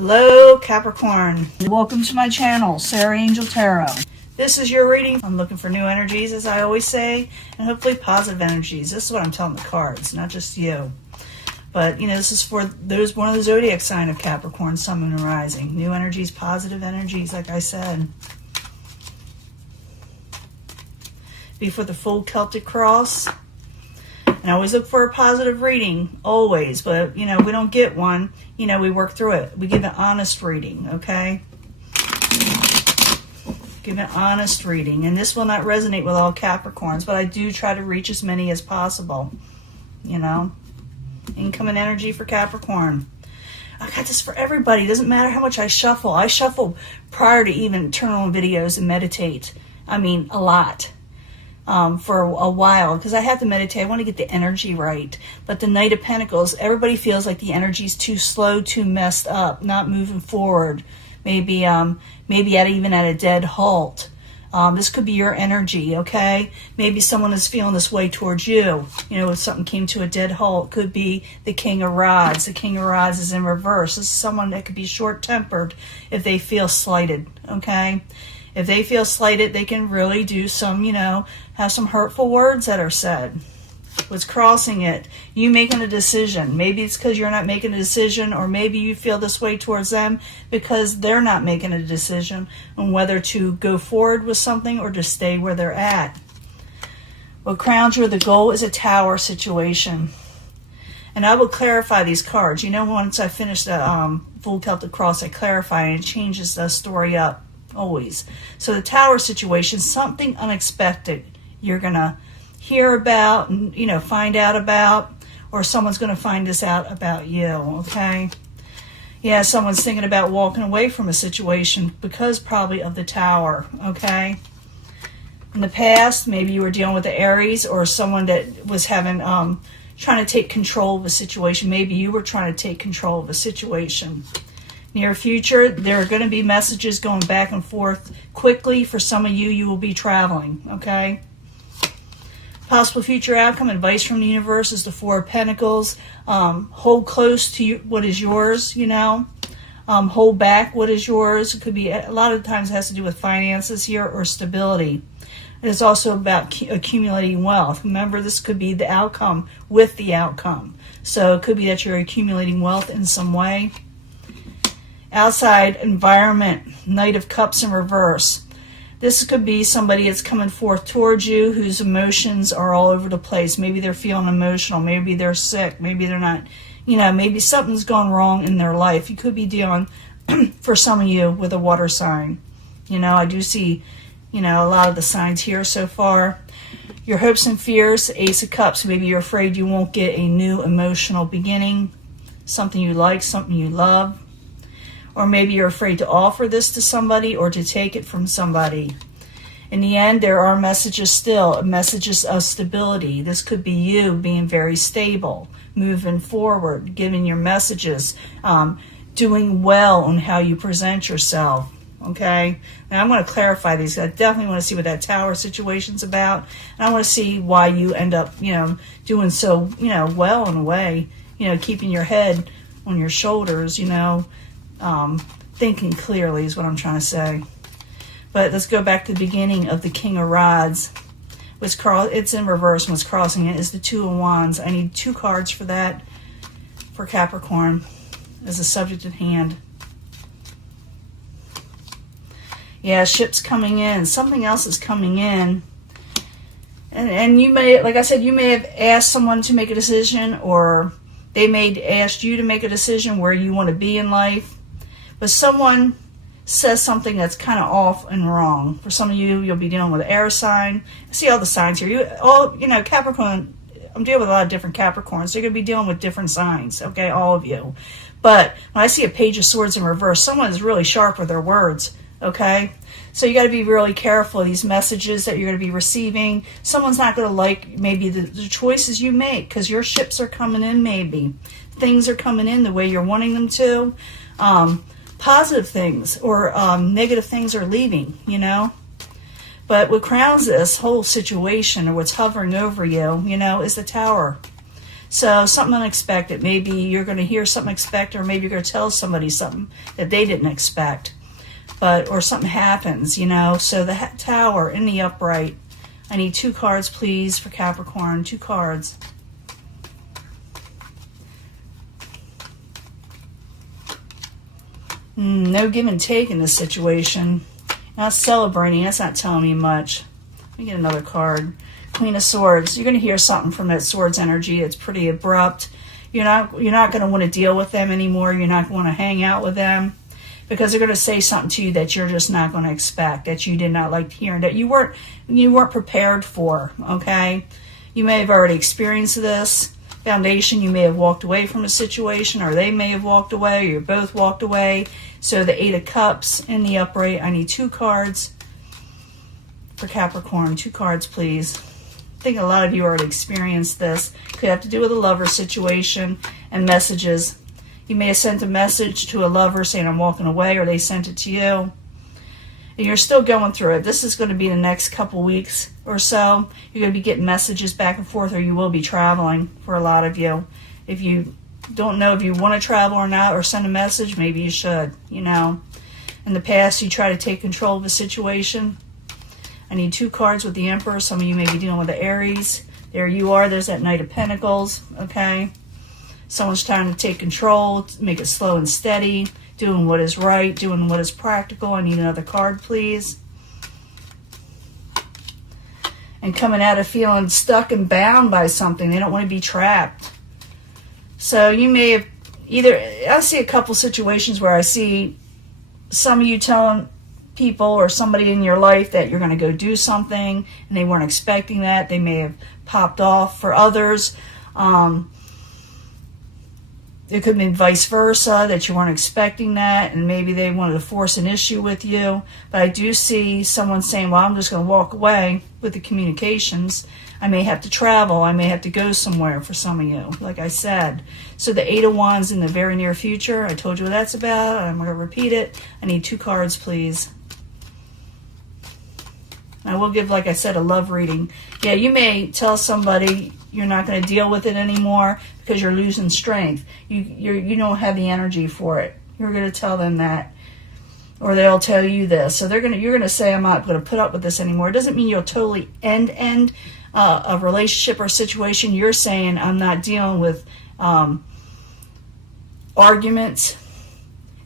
Hello Capricorn, welcome to my channel, Sarah Angel Tarot. This is your reading. I'm looking for new energies, as I always say, and hopefully positive energies. This is what I'm telling the cards, not just you. But, this is for those, one of the zodiac sign of Capricorn, Sun, Moon, and Rising. New energies, positive energies, like I said. Be for the full Celtic cross. And I always look for a positive reading, always. But, we don't get one. We work through it. We give an honest reading, okay? Give an honest reading. And this will not resonate with all Capricorns, but I do try to reach as many as possible, Incoming energy for Capricorn. I got this for everybody. It doesn't matter how much I shuffle. I shuffle prior to even turn on videos and meditate. I mean, a lot. For a while, because I have to meditate. I want to get the energy right. But the Knight of Pentacles, everybody feels like the energy's too slow, too messed up, not moving forward. Maybe even at a dead halt. This could be your energy, okay? Maybe someone is feeling this way towards you. If something came to a dead halt, could be the King of Rods. The King of Rods is in reverse. This is someone that could be short-tempered if they feel slighted, okay? If they feel slighted, they can really do some, have some hurtful words that are said. What's crossing it? You making a decision. Maybe it's because you're not making a decision, or maybe you feel this way towards them because they're not making a decision on whether to go forward with something or to stay where they're at. What crowns you, the goal is a Tower situation. And I will clarify these cards. Once I finish the full Celtic cross, I clarify and it changes the story up. Always. So the Tower situation, something unexpected you're going to hear about and, find out about, or someone's going to find this out about you, okay? Yeah, someone's thinking about walking away from a situation because probably of the Tower, okay? In the past, maybe you were dealing with the Aries or someone that was having, trying to take control of a situation. Maybe you were trying to take control of a situation. Near future, there are going to be messages going back and forth quickly. For some of you, you will be traveling, okay? Possible future outcome, advice from the universe is the Four of Pentacles. Hold close to what is yours, Hold back what is yours. It could be, a lot of times it has to do with finances here or stability. It's also about accumulating wealth. Remember, this could be the outcome with the outcome. So it could be that you're accumulating wealth in some way. Outside environment, Knight of Cups in reverse. This could be somebody that's coming forth towards you whose emotions are all over the place. Maybe they're feeling emotional. Maybe they're sick. Maybe they're not, maybe something's gone wrong in their life. You could be dealing, for some of you, with a water sign. I do see, a lot of the signs here so far. Your hopes and fears, Ace of Cups. Maybe you're afraid you won't get a new emotional beginning. Something you like, something you love. Or maybe you're afraid to offer this to somebody or to take it from somebody. In the end, there are messages still, messages of stability. This could be you being very stable, moving forward, giving your messages, doing well on how you present yourself. Okay? Now, I'm going to clarify these. I definitely want to see what that Tower situation's about. And I want to see why you end up, doing so, well in a way, keeping your head on your shoulders, thinking clearly is what I'm trying to say. But let's go back to the beginning of the King of Rods. It's in reverse, and what's crossing it is the Two of Wands. I need 2 cards for that, for Capricorn, as a subject at hand. Yeah, ship's coming in. Something else is coming in. And you may, like I said, you may have asked someone to make a decision, or they may ask you to make a decision where you want to be in life. But someone says something that's kind of off and wrong. For some of you, you'll be dealing with an air sign. I see all the signs here. Capricorn, I'm dealing with a lot of different Capricorns. So you're going to be dealing with different signs, okay, all of you. But when I see a Page of Swords in reverse, someone is really sharp with their words, okay? So you got to be really careful of these messages that you're going to be receiving. Someone's not going to like maybe the choices you make because your ships are coming in maybe. Things are coming in the way you're wanting them to. Positive things or negative things are leaving, But what crowns this whole situation, or what's hovering over you, is the Tower. So something unexpected. Maybe you're going to hear something unexpected, or maybe you're going to tell somebody something that they didn't expect. Or something happens, you know. So the Tower in the upright. I need 2 cards, please, for Capricorn. 2 cards. No give and take in this situation. Not celebrating. That's not telling me much. Let me get another card. Queen of Swords. You're going to hear something from that Swords energy. It's pretty abrupt. You're not going to want to deal with them anymore. You're not going to hang out with them, because they're going to say something to you that you're just not going to expect, that you did not like hearing, that you weren't prepared for. Okay, you may have already experienced this. Foundation, you may have walked away from a situation, or they may have walked away, or you both walked away. So the 8 of Cups in the upright. I need 2 cards for Capricorn. 2 cards, please. I think a lot of you already experienced this. Could have to do with a lover situation and messages. You may have sent a message to a lover saying, I'm walking away, or they sent it to you. And you're still going through it. This is going to be the next couple weeks or so. You're going to be getting messages back and forth, or you will be traveling for a lot of you. If you don't know if you want to travel or not, or send a message, maybe you should, you know. In the past, you try to take control of a situation. I need 2 cards with the Emperor. Some of you may be dealing with the Aries. There you are. There's that Knight of Pentacles, okay? Someone's trying to take control, make it slow and steady, doing what is right, doing what is practical. I need another card, please. And coming out of feeling stuck and bound by something. They don't want to be trapped. So you may have I see a couple situations where I see some of you telling people or somebody in your life that you're going to go do something, and they weren't expecting that. They may have popped off. For others, it could have been vice versa, that you weren't expecting that, and maybe they wanted to force an issue with you. But I do see someone saying, well, I'm just going to walk away with the communications. I may have to travel. I may have to go somewhere for some of you, like I said. So the 8 of Wands in the very near future, I told you what that's about. I'm going to repeat it. I need 2 cards, please. I will give, like I said, a love reading. Yeah, you may tell somebody you're not going to deal with it anymore because you're losing strength. You don't have the energy for it. You're going to tell them that, or they'll tell you this. So you're going to say, I'm not going to put up with this anymore. It doesn't mean you'll totally end a relationship or situation. You're saying, I'm not dealing with arguments,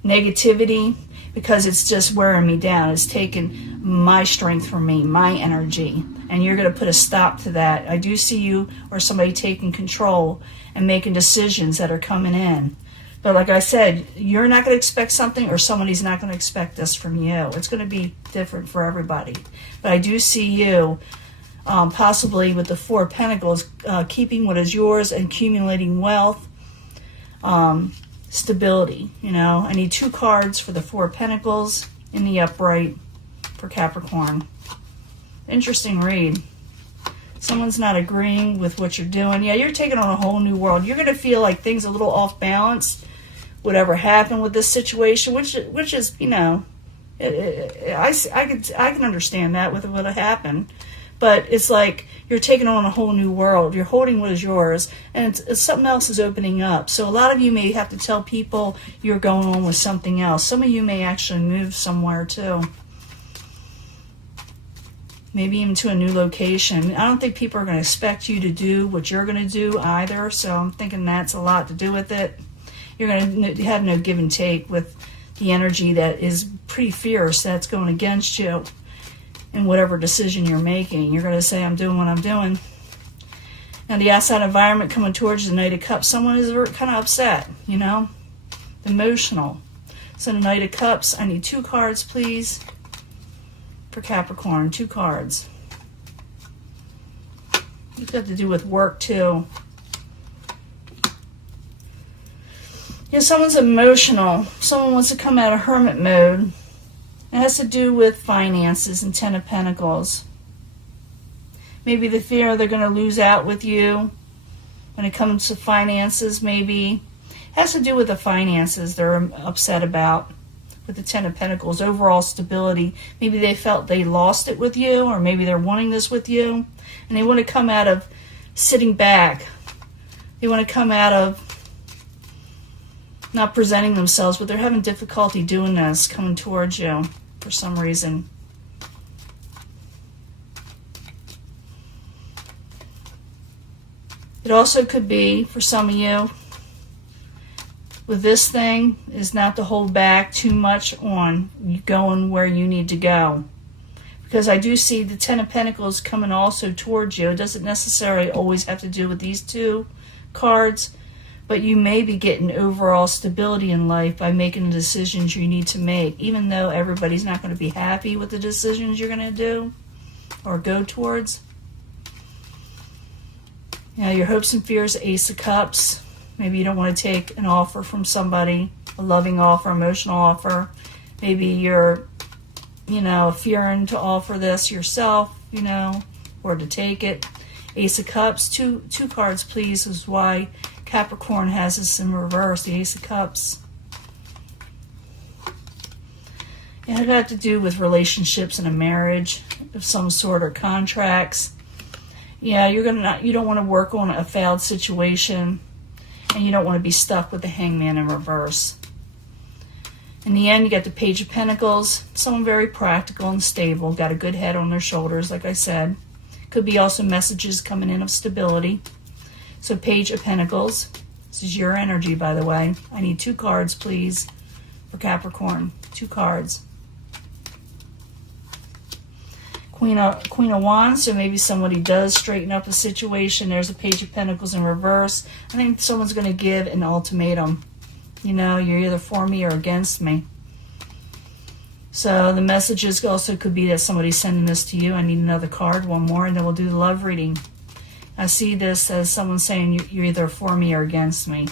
negativity, because it's just wearing me down. It's taking my strength from me, my energy. And you're going to put a stop to that. I do see you or somebody taking control and making decisions that are coming in. But like I said, you're not going to expect something, or somebody's not going to expect this from you. It's going to be different for everybody. But I do see you possibly with the 4 of Pentacles, keeping what is yours and accumulating wealth. Stability, you know. I need 2 cards for the 4 of Pentacles in the upright for Capricorn. Interesting read. Someone's not agreeing with what you're doing. Yeah, you're taking on a whole new world. You're going to feel like things are a little off balance, whatever happened with this situation, which is, you know, I can understand that with what happened. But it's like you're taking on a whole new world. You're holding what is yours, and it's something else is opening up. So a lot of you may have to tell people you're going on with something else. Some of you may actually move somewhere too. Maybe even to a new location. I don't think people are going to expect you to do what you're going to do either. So I'm thinking that's a lot to do with it. You're going to have no give and take with the energy that is pretty fierce that's going against you. In whatever decision you're making, you're going to say, I'm doing what I'm doing. And the outside environment coming towards the Knight of Cups, someone is kind of upset, you know, emotional. So the Knight of Cups, I need 2 cards, please, for Capricorn. 2 cards. It's got to do with work, too. Yeah, someone's emotional. Someone wants to come out of hermit mode. It has to do with finances and 10 of Pentacles. Maybe the fear they're going to lose out with you when it comes to finances, maybe. It has to do with the finances they're upset about with the 10 of Pentacles. Overall stability. Maybe they felt they lost it with you, or maybe they're wanting this with you. And they want to come out of sitting back They want to come out of not presenting themselves, but they're having difficulty doing this, coming towards you for some reason. It also could be, for some of you, with this thing, is not to hold back too much on going where you need to go. Because I do see the Ten of Pentacles coming also towards you. It doesn't necessarily always have to do with these two cards, but you may be getting overall stability in life by making the decisions you need to make, even though everybody's not going to be happy with the decisions you're going to do or go towards. Now, your hopes and fears, Ace of Cups. Maybe you don't want to take an offer from somebody, a loving offer, emotional offer. Maybe you're, fearing to offer this yourself, or to take it. Ace of Cups, two cards, please, is why Capricorn has this in reverse, the Ace of Cups. And it got to do with relationships and a marriage of some sort, or contracts. Yeah, you don't want to work on a failed situation, and you don't want to be stuck with the Hangman in reverse. In the end, you got the Page of Pentacles, someone very practical and stable, got a good head on their shoulders, like I said. Could be also messages coming in of stability. So Page of Pentacles, this is your energy, by the way. I need 2 cards, please, for Capricorn. 2 cards. Queen of Wands, so maybe somebody does straighten up a situation. There's a Page of Pentacles in reverse. I think someone's going to give an ultimatum. You're either for me or against me. So the messages also could be that somebody's sending this to you. I need another card, one more, and then we'll do the love reading. I see this as someone saying you're either for me or against me.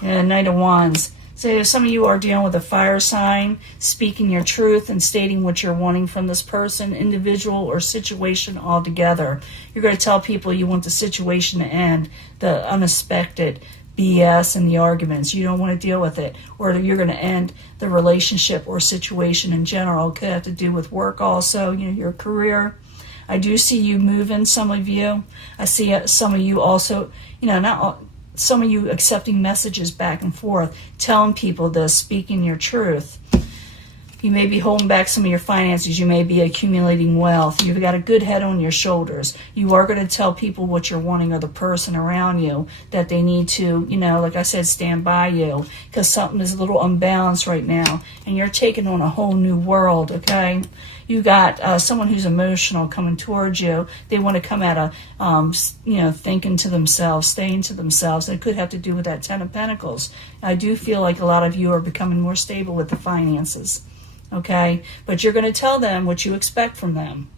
And Knight of Wands. So if some of you are dealing with a fire sign, speaking your truth and stating what you're wanting from this person, individual or situation altogether. You're going to tell people you want the situation to end, the unexpected BS and the arguments. You don't want to deal with it. Or you're going to end the relationship or situation in general. It could have to do with work also, your career. I do see you moving, some of you. I see some of you also, some of you accepting messages back and forth, telling people this, speaking your truth. You may be holding back some of your finances. You may be accumulating wealth. You've got a good head on your shoulders. You are going to tell people what you're wanting, or the person around you, that they need to, like I said, stand by you, because something is a little unbalanced right now, and you're taking on a whole new world, okay? You got someone who's emotional coming towards you. They want to come out of, thinking to themselves, staying to themselves. And it could have to do with that Ten of Pentacles. I do feel like a lot of you are becoming more stable with the finances, okay? But you're going to tell them what you expect from them.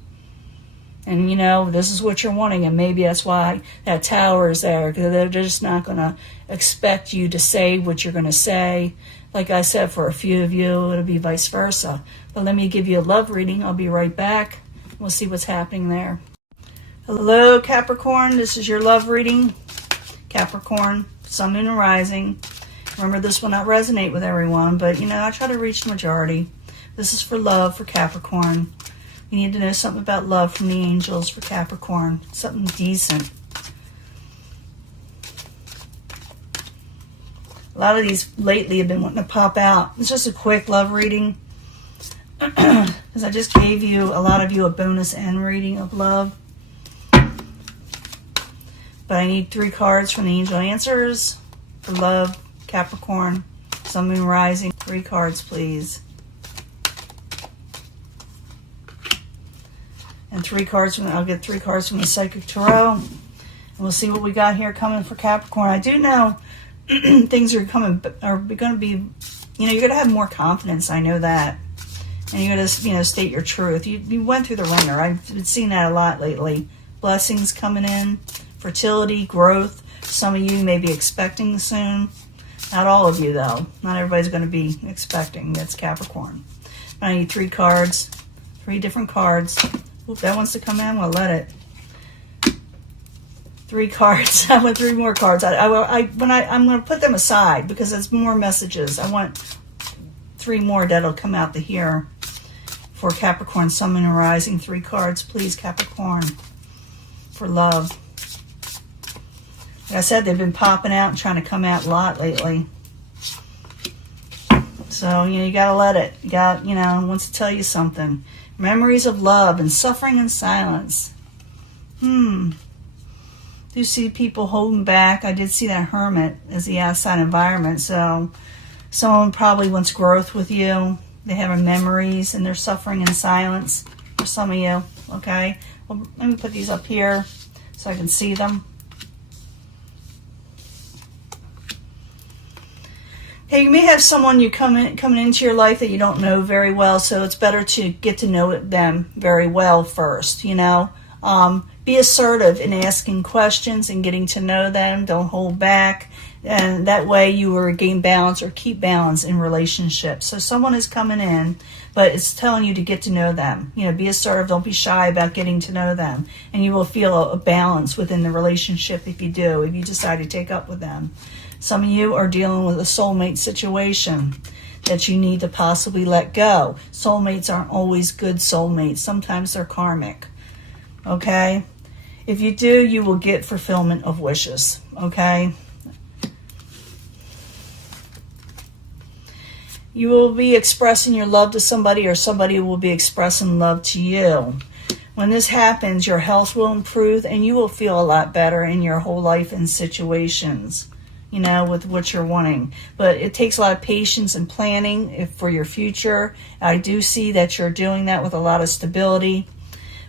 And, this is what you're wanting. And maybe that's why that Tower is there, because they're just not going to expect you to say what you're going to say. Like I said, for a few of you, it'll be vice versa. But let me give you a love reading. I'll be right back. We'll see what's happening there. Hello, Capricorn. This is your love reading. Capricorn, Sun, Moon, and Rising. Remember, this will not resonate with everyone, but, I try to reach the majority. This is for love for Capricorn. You need to know something about love from the angels for Capricorn. Something decent. A lot of these lately have been wanting to pop out. It's just a quick love reading. Because I just gave a lot of you, a bonus end reading of love. But I need 3 cards from the angel answers for love, Capricorn, Sun, Moon, Rising. 3 cards, please. And 3 cards I'll get 3 cards from the Psychic Tarot. And we'll see what we got here coming for Capricorn. I do know things are going to be, you're going to have more confidence. I know that. And you're going to, state your truth. You went through the ringer. I've been seeing that a lot lately. Blessings coming in, fertility, growth. Some of you may be expecting soon. Not all of you, though. Not everybody's going to be expecting. That's Capricorn. I need 3 cards, 3 different cards. Oop, that wants to come in. Well, let it. 3 cards. I want 3 more cards. I'm going to put them aside because it's more messages. I want 3 more that'll come out to here for Capricorn, Sun, Moon, and Rising. 3 cards, please, Capricorn, for love. Like I said, they've been popping out and trying to come out a lot lately. So, you know, you got to let it. You got, you know, it wants to tell you something. Memories of love and suffering in silence. Do you see people holding back? I did see that Hermit as the outside environment. So someone probably wants growth with you. They have memories and they're suffering in silence for some of you. Okay. Well, let me put these up here so I can see them. Hey, you may have someone coming into your life that you don't know very well, so it's better to get to know them very well first, you know. Be assertive in asking questions and getting to know them. Don't hold back. And that way you will regain balance or keep balance in relationships. So someone is coming in, but it's telling you to get to know them. You know, be assertive. Don't be shy about getting to know them. And you will feel a balance within the relationship if you decide to take up with them. Some of you are dealing with a soulmate situation that you need to possibly let go. Soulmates aren't always good soulmates. Sometimes they're karmic. Okay? If you do, you will get fulfillment of wishes. Okay? You will be expressing your love to somebody, or somebody will be expressing love to you. When this happens, your health will improve and you will feel a lot better in your whole life and situations, you know, with what you're wanting. But it takes a lot of patience and planning for your future. I do see that you're doing that with a lot of stability.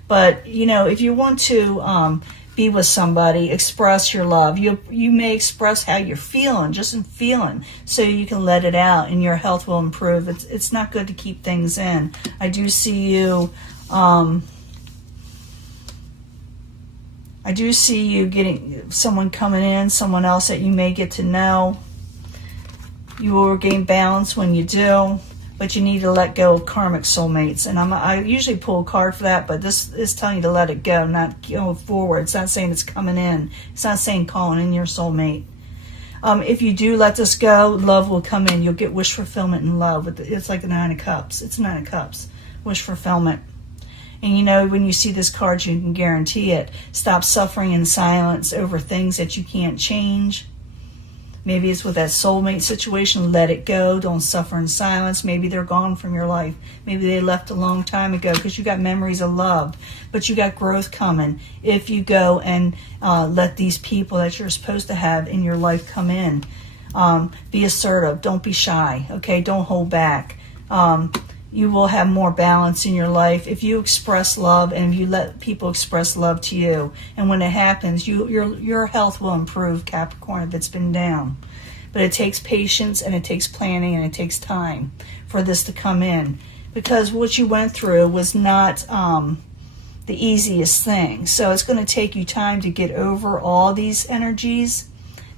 But, you know, if you want to be with somebody, express your love. You may express how you're feeling, just in feeling, so you can let it out and your health will improve. It's not good to keep things in. I do see you... I do see you getting someone coming in, someone else that you may get to know. You will regain balance when you do, but you need to let go of karmic soulmates. And I usually pull a card for that, but this is telling you to let it go, not go forward. It's not saying it's coming in. It's not saying calling in your soulmate. If you do let this go, love will come in. You'll get wish fulfillment in love. It's like the Nine of Cups. It's the Nine of Cups. Wish fulfillment. And you know, when you see this card, you can guarantee it. Stop suffering in silence over things that you can't change. Maybe it's with that soulmate situation. Let it go. Don't suffer in silence. Maybe they're gone from your life. Maybe they left a long time ago because you got memories of love. But you got growth coming if you go and let these people that you're supposed to have in your life come in. Be assertive. Don't be shy. Okay? Don't hold back. You will have more balance in your life if you express love and if you let people express love to you. And when it happens, your health will improve, Capricorn, if it's been down. But it takes patience and it takes planning and it takes time for this to come in. Because what you went through was not the easiest thing. So it's going to take you time to get over all these energies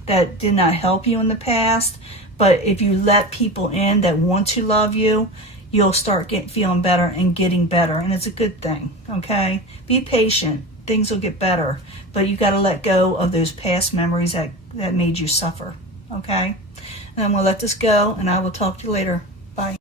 that did not help you in the past. But if you let people in that want to love you, you'll start feeling better and getting better. And it's a good thing, okay? Be patient. Things will get better. But you got to let go of those past memories that made you suffer, okay? And I'm going to let this go, and I will talk to you later. Bye.